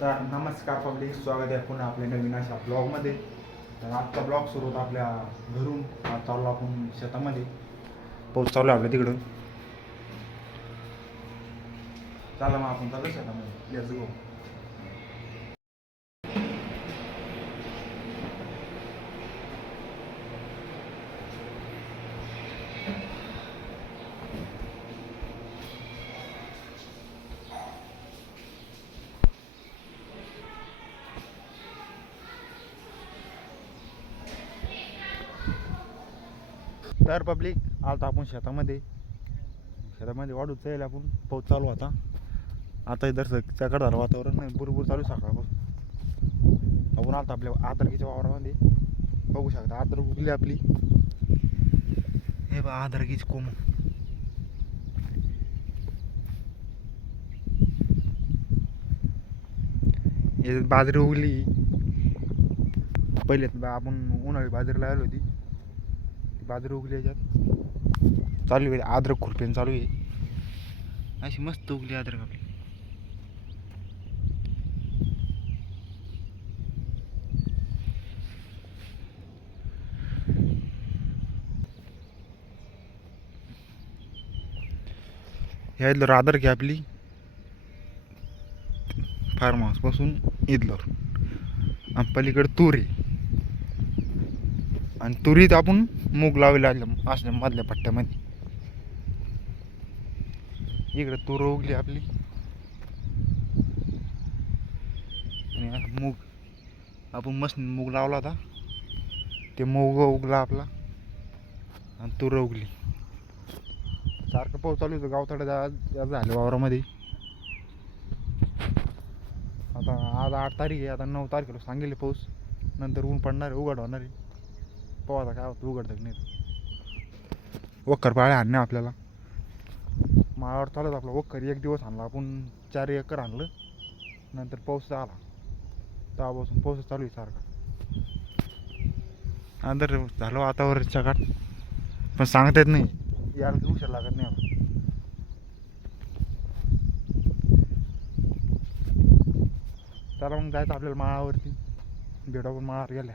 तर नमस्कार पब्लिक, स्वागत आहे पुन्हा आपल्या नवीन अशा ब्लॉगमध्ये. तर आजचा ब्लॉग सुरू होता आपल्या घरून. आज चाललो आपण शेतामध्ये. पाऊस चालू आहे आपल्या तिकडं. चला मग आपण चालू शेतामध्ये. Let's go. तर पब्लिक आलता आपण शेतामध्ये वाढूच जाईल आपण. पाऊस चालू होता. आता इधर त्याकडे झालं वातावरण नाही, बुरबुर चालू सकाळपासून. आपण आलता आपल्या आदरकीच्या वावरामध्ये. बघू शकता आदर उगली आपली. हे बा आदरकीची कोंब. हे बाजरी उगली. पहिले आपण उन्हाळी बाजरी लावली होती, ती बाजरी उगली. याच्यात चालू आहे अद्रक खुरपेन चालू आहे. अशी मस्त उगली अद्रक आपली. ह्या इथलं अद्रक आहे आपली. फार्म हाऊस पासून इथलं. आणि पलीकडे तूर आहे. आणि तुरीत आपण मूग लावले असल्या मधल्या पट्ट्यामध्ये. इकडे तूर उगली आपली. आणि मूग आपण मस्त मूग लावला होता, ते मूग उगला आपला. आणि तूर उगली. सारखं पाऊस चालू होतं. गावतड्यात झालं वावरामध्ये. आता आज 8 तारीख आहे. आता 9 तारखेला सांगेल पाऊस. नंतर ऊन पडणार आहे, उघड होणार आहे. पाहू आता काय होतं, उघडतं की नाही. वखर पाळे आणणे आपल्याला. माळावर चालत आपला वखर. एक दिवस आणला आपण, 4 एकर आणलं. नंतर पाऊस आला, तेव्हापासून पाऊस चालू आहे सारखा. नंतर झालं वातावरणच्या काळ, पण सांगता येत नाही. यायला उशीर लागत नाही आता. चला मग जायचं आपल्याला माळावरती. भेटा पण माळावर गेल्या.